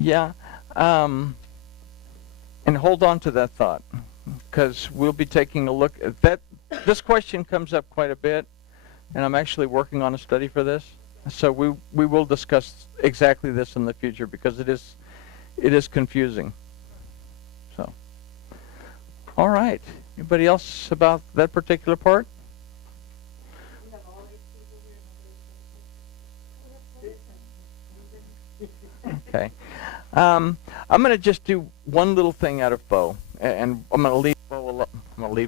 Yeah. And hold on to that thought, because we'll be taking a look at that. This question comes up quite a bit, and I'm actually working on a study for this. So we will discuss exactly this in the future, because it is confusing. So, all right. Anybody else about that particular part? Okay. I'm going to just do one little thing out of Bo, and I'm going to leave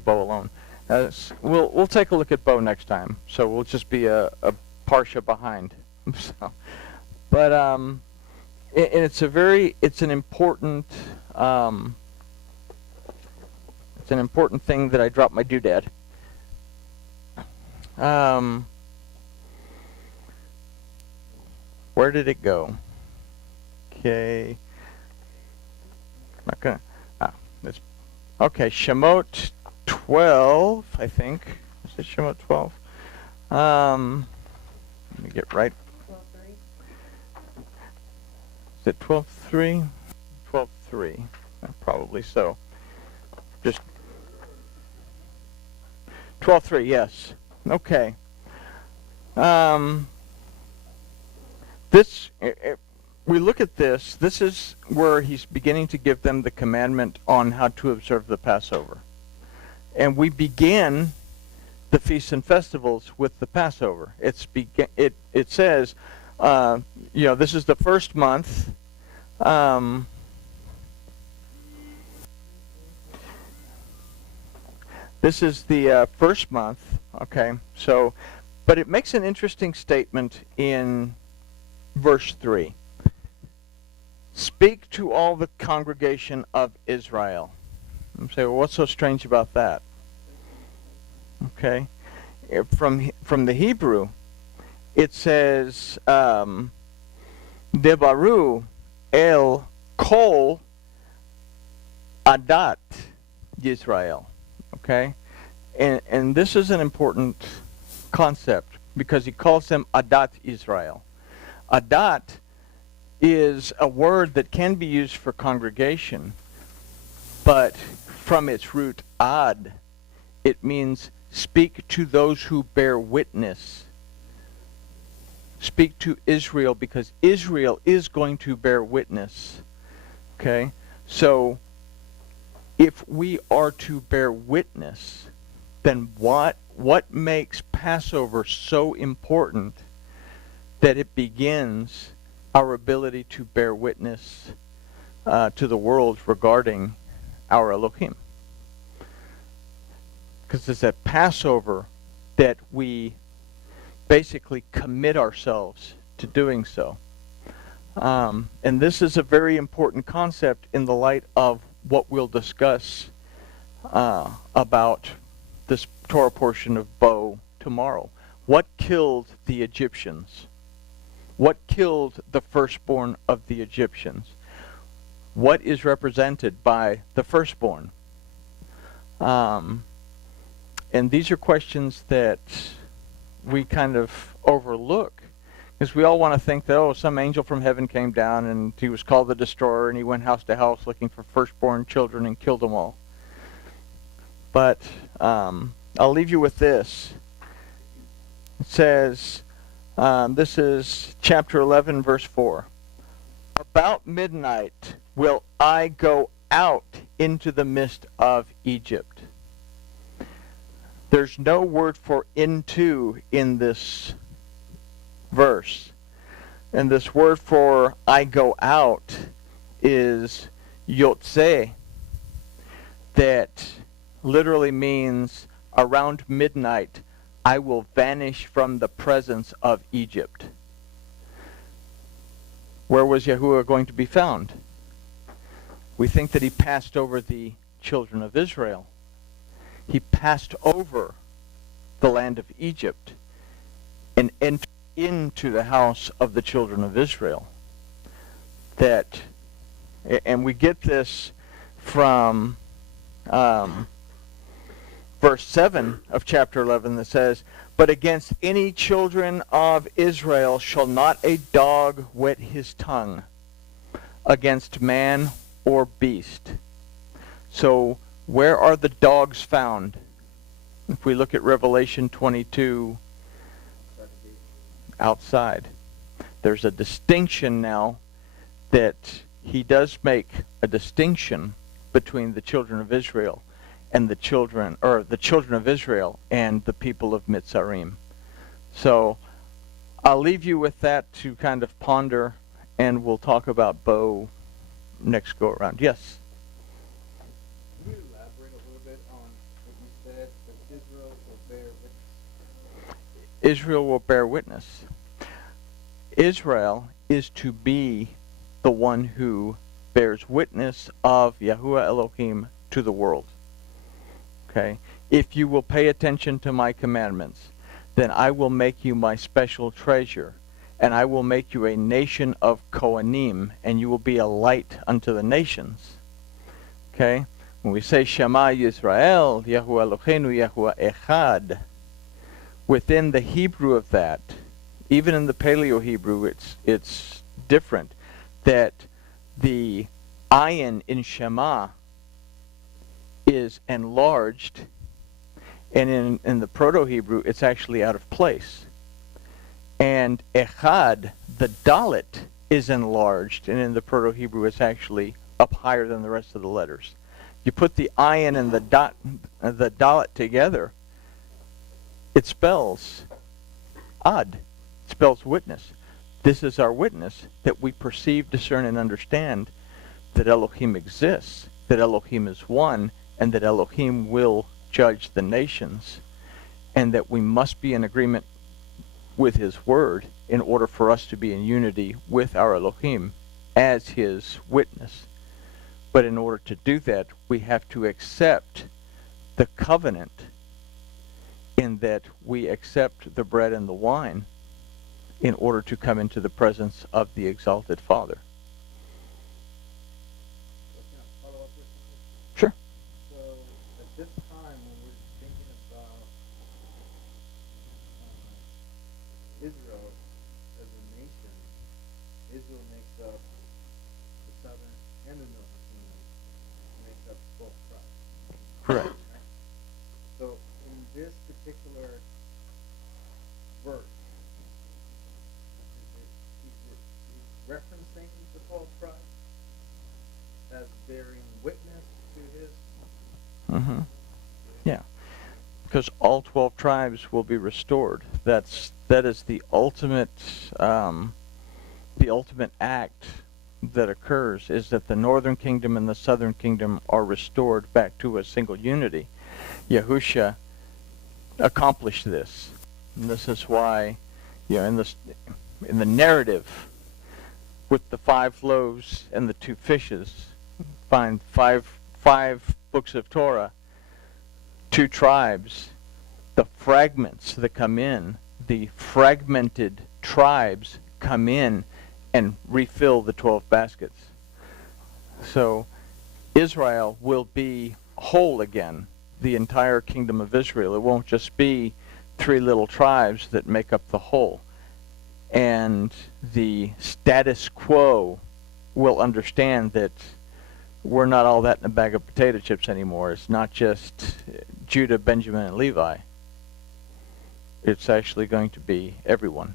Bo alone. We'll take a look at Bo next time, so we'll just be a parsha behind. So, but and it's an important thing that I dropped my doodad. Where did it go? Okay. Not gonna. It's okay. Shemot 12, I think. Is it Shemot 12? Let me get right. 12:3. Is it 12:3? 12:3. Probably so. Just 12:3. Yes. Okay. We look at this. This is where he's beginning to give them the commandment on how to observe the Passover. And we begin the feasts and festivals with the Passover. It says, this is the first month. This is the first month. Okay. So, but it makes an interesting statement in verse 3. Speak to all the congregation of Israel. You say, well, what's so strange about that? Okay. From the Hebrew, it says, Debaru el kol adat Yisrael. Okay. And this is an important concept, because he calls them adat Israel. Adat is a word that can be used for congregation, but from its root ad, it means speak to those who bear witness. Speak to Israel, because Israel is going to bear witness. Okay? So, if we are to bear witness, then what makes Passover so important that it begins our ability to bear witness to the world regarding our Elohim? Because it's at Passover that we basically commit ourselves to doing so. And this is a very important concept in the light of what we'll discuss about this Torah portion of Bo tomorrow. What killed the Egyptians? What killed the firstborn of the Egyptians? What is represented by the firstborn? And these are questions that we kind of overlook, because we all want to think that, some angel from heaven came down and he was called the destroyer, and he went house to house looking for firstborn children and killed them all. But I'll leave you with this. It says, this is chapter 11, verse 4. About midnight will I go out into the midst of Egypt. There's no word for into in this verse. And this word for I go out is yotze, that literally means around midnight I will vanish from the presence of Egypt. Where was Yahuwah going to be found? We think that he passed over the children of Israel. He passed over the land of Egypt and entered into the house of the children of Israel. And we get this from verse 7 of chapter 11 that says, "But against any children of Israel shall not a dog wet his tongue, against man or beast. So where are the dogs found? If we look at Revelation 22, outside. There's a distinction now that he does make a distinction between the children of Israel and the children of Israel and the people of Mitzrayim. So I'll leave you with that to kind of ponder, and we'll talk about Bo next go around. Yes? Can you elaborate a little bit on what you said, that Israel will bear witness? Israel will bear witness. Israel is to be the one who bears witness of Yahuwah Elohim to the world. Okay? If you will pay attention to my commandments, then I will make you my special treasure, and I will make you a nation of Kohanim, and you will be a light unto the nations. Okay? When we say Shema Yisrael, Yahuwah Eloheinu, Yahuwah Echad, within the Hebrew of that, even in the Paleo Hebrew, it's different, that the ayin in Shema is enlarged, and in the Proto-Hebrew, it's actually out of place. And Echad, the Dalet, is enlarged, and in the Proto-Hebrew, it's actually up higher than the rest of the letters. You put the ayin and the Dalet together, it spells Ad. It spells witness. This is our witness, that we perceive, discern, and understand that Elohim exists, that Elohim is one, and that Elohim will judge the nations, and that we must be in agreement with his word in order for us to be in unity with our Elohim as his witness. But in order to do that, we have to accept the covenant, in that we accept the bread and the wine in order to come into the presence of the exalted Father. Can I follow up with something? Sure. So at this time, when we're thinking about Israel as a nation, Israel makes up the southern and the northern kingdom, makes up 12 tribes. Correct. Right? So in this particular verse, he's referencing the 12 tribes as bearing witness to his. Mm-hmm. Yeah. Because all 12 tribes will be restored. That is the ultimate act that occurs, is that the northern kingdom and the southern kingdom are restored back to a single unity. Yahusha accomplished this. And this is why, in the narrative with the 5 loaves and the 2 fishes, find five books of Torah, 2 tribes, the fragments that come in, the fragmented tribes come in and refill the 12 baskets. So Israel will be whole again, the entire kingdom of Israel. It won't just be 3 little tribes that make up the whole. And the status quo will understand that we're not all that in a bag of potato chips anymore. It's not just Judah, Benjamin, and Levi. It's actually going to be everyone.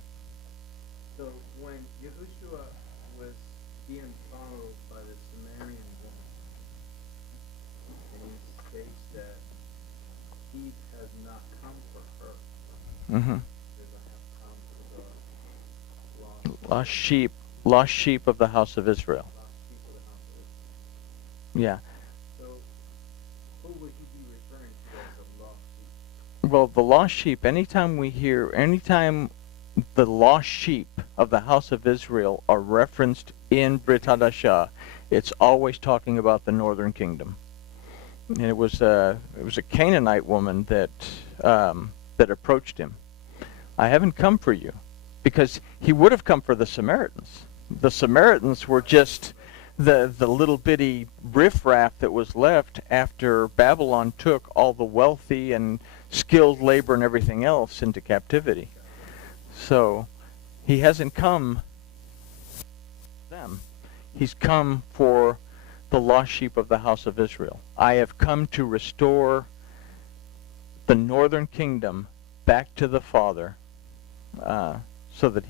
So when Yahushua was being followed by the Samaritan woman, and he states that he has not come for her, Mm-hmm. because I have come for the Lost sheep of the house of Israel. lost people of the house of Israel. Yeah. So who would he be referring to as the lost sheep? Well, the lost sheep, anytime the lost sheep of the house of Israel are referenced in Brit Hadashah, it's always talking about the northern kingdom. And it was a Canaanite woman that approached him. I haven't come for you, because he would have come for the Samaritans. The Samaritans were just the little bitty riffraff that was left after Babylon took all the wealthy and skilled labor and everything else into captivity. So he hasn't come for them. He's come for the lost sheep of the house of Israel. I have come to restore the northern kingdom back to the Father, so that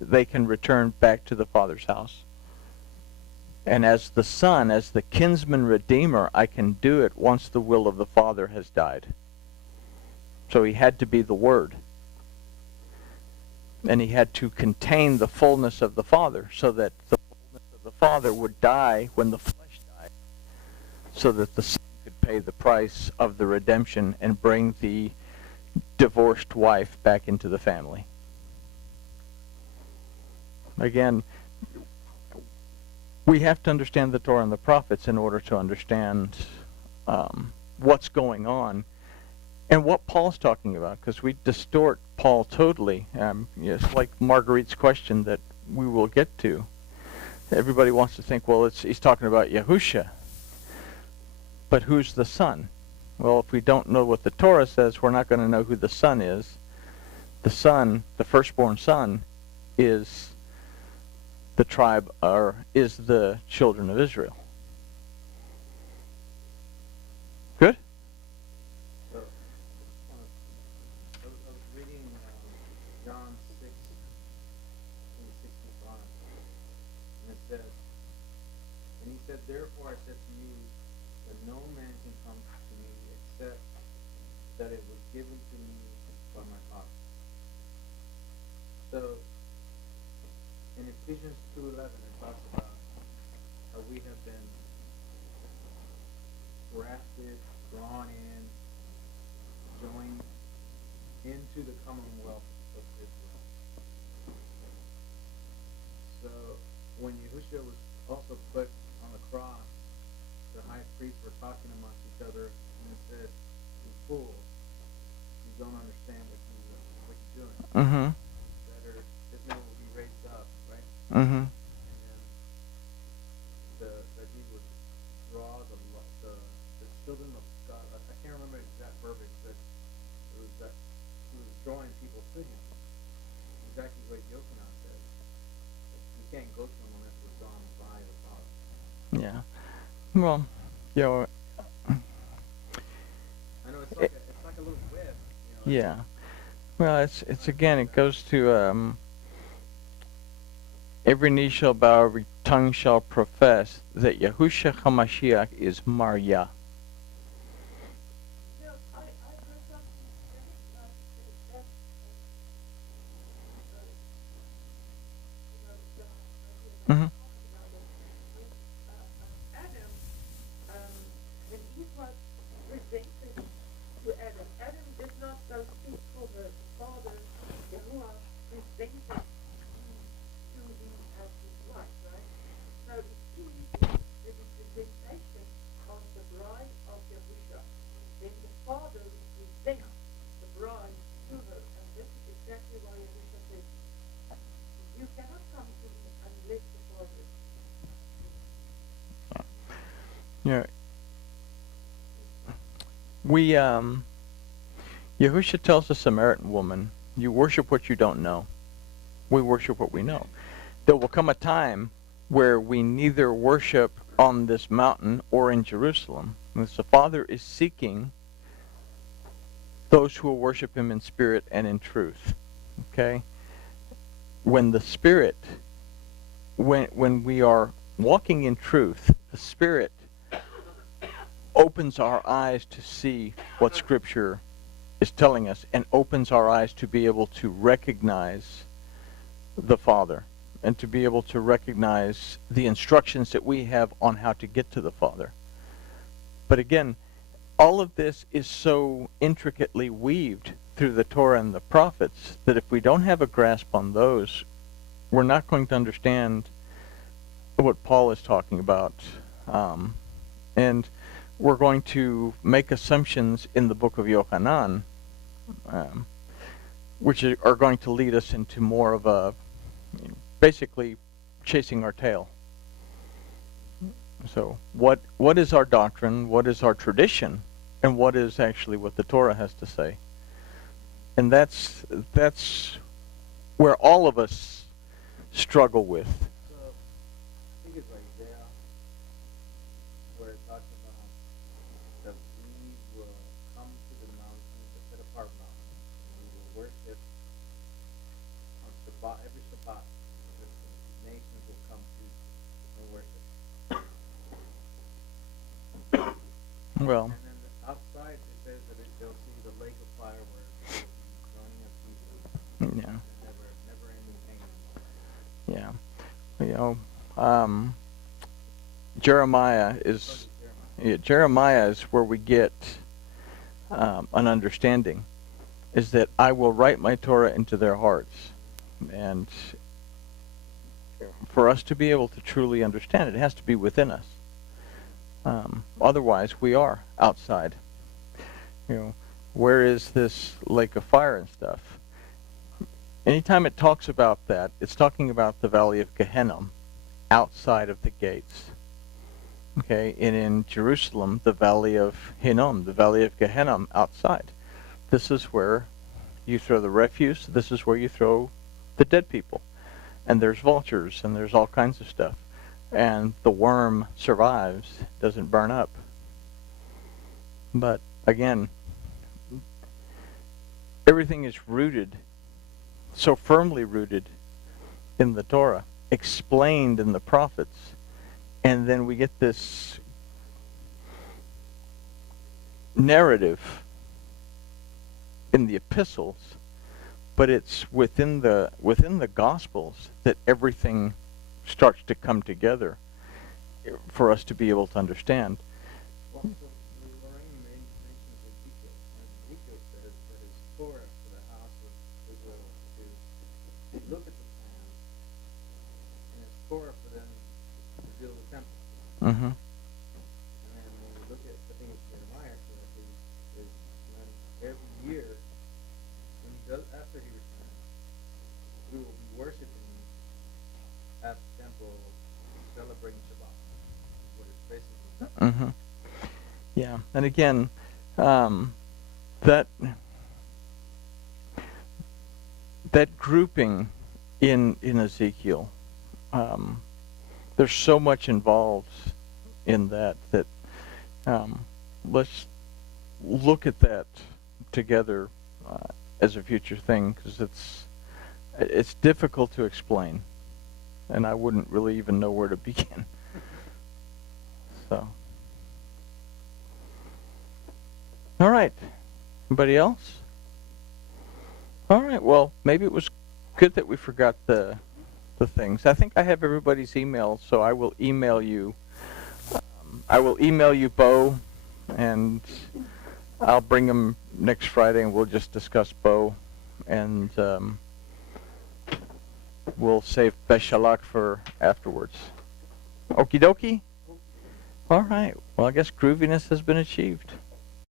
they can return back to the Father's house. And as the Son, as the kinsman redeemer, I can do it once the will of the Father has died. So he had to be the Word. And he had to contain the fullness of the Father, so that the fullness of the Father would die when the flesh died, so that the Son could pay the price of the redemption and bring the divorced wife back into the family. Again, we have to understand the Torah and the prophets in order to understand what's going on and what Paul's talking about, because we distort Paul totally. It's like Marguerite's question that we will get to. Everybody wants to think, well, he's talking about Yahusha. But who's the Son? Well, if we don't know what the Torah says, we're not going to know who the Son is. The Son, the firstborn Son, is the tribe, or is the children of Israel. Good? So, I was reading John 6:65, and it says, and he said, therefore I said to you, that no man can come to me except that it was given to me by my Father. So, in Ephesians 2:11, it talks about how we have been grafted, drawn in, joined into the commonwealth of Israel. So when Yahushua was also put on the cross, the high priests were talking amongst each other and it said, "You fools, you don't understand what you're doing. Mm-hmm. Better, this man will be raised up, right?" Mm-hmm. And then that he would draw the children of God. I can't remember the exact verbiage, but it was that he was drawing people to him. Exactly what Yochanan said. You can't go to him unless we're drawn by the Father. Yeah. Well, I know it's like a little web. Yeah. Well, it's again, it goes to every knee shall bow, every tongue shall profess that Yahushua HaMashiach is Maryah. Mm-hmm. Adam, when Eve was presented to Adam did not go speak for the father. Yahuwah presented to him as his wife, right? So it seems the representation of the bride of Yahushua. Then the father represents the bride to her, and this is exactly why Yahushua says, "You cannot come to me unless the father." Yeah. Yahushua tells the Samaritan woman, you worship what you don't know. We worship what we know. There will come a time where we neither worship on this mountain or in Jerusalem. And the Father is seeking those who will worship him in spirit and in truth. Okay? When the Spirit, when we are walking in truth, the Spirit opens our eyes to see what Scripture is telling us and opens our eyes to be able to recognize the Father and to be able to recognize the instructions that we have on how to get to the Father. But again, all of this is so intricately weaved through the Torah and the prophets that if we don't have a grasp on those, we're not going to understand what Paul is talking about. And we're going to make assumptions in the book of Yochanan, which are going to lead us into more of a, basically, chasing our tail. So what is our doctrine, what is our tradition, and what is actually what the Torah has to say? And that's where all of us struggle with. So I think it's Well, And then outside it says that they'll see the lake of fire where it will be burning up people. yeah, Never ending pain. yeah. You know, Jeremiah is Jeremiah is where we get an understanding. Is that I will write my Torah into their hearts, and for us to be able to truly understand it, it has to be within us. Otherwise, we are outside. You know, where is this lake of fire and stuff? Anytime it talks about that, it's talking about the valley of Gehenna, outside of the gates. Okay, and in Jerusalem, the valley of Hinnom, the valley of Gehenna, outside. This is where you throw the refuse. This is where you throw the dead people. And there's vultures, and there's all kinds of stuff. And the worm survives, doesn't burn up. But again, everything is rooted, so firmly rooted in the Torah, explained in the prophets. And then we get this narrative in the epistles, but it's within the Gospels that everything starts to come together for us to be able to understand. Well, so Lorraine mentions Ezekiel, and Ezekiel says that it's Torah for the house of Israel to look at the plan, and it's Torah for them to build the temple. Mm-hmm. And then when we look at, I think it's Jeremiah correctly, is when every year, when he does, after he returns, we will be worshiping at the temple, celebrating Shabbat. What it's basically. Mm-hmm. Yeah, and again, that grouping in Ezekiel, there's so much involved in that let's look at that together as a future thing, because it's difficult to explain, and I wouldn't really even know where to begin. So, all right. Anybody else? All right. Well, maybe it was good that we forgot the things. I think I have everybody's email, so I will email you. Bo, and I'll bring him next Friday, and we'll just discuss Bo, and we'll save Beshalak for afterwards. Okie dokie? All right. Well, I guess grooviness has been achieved.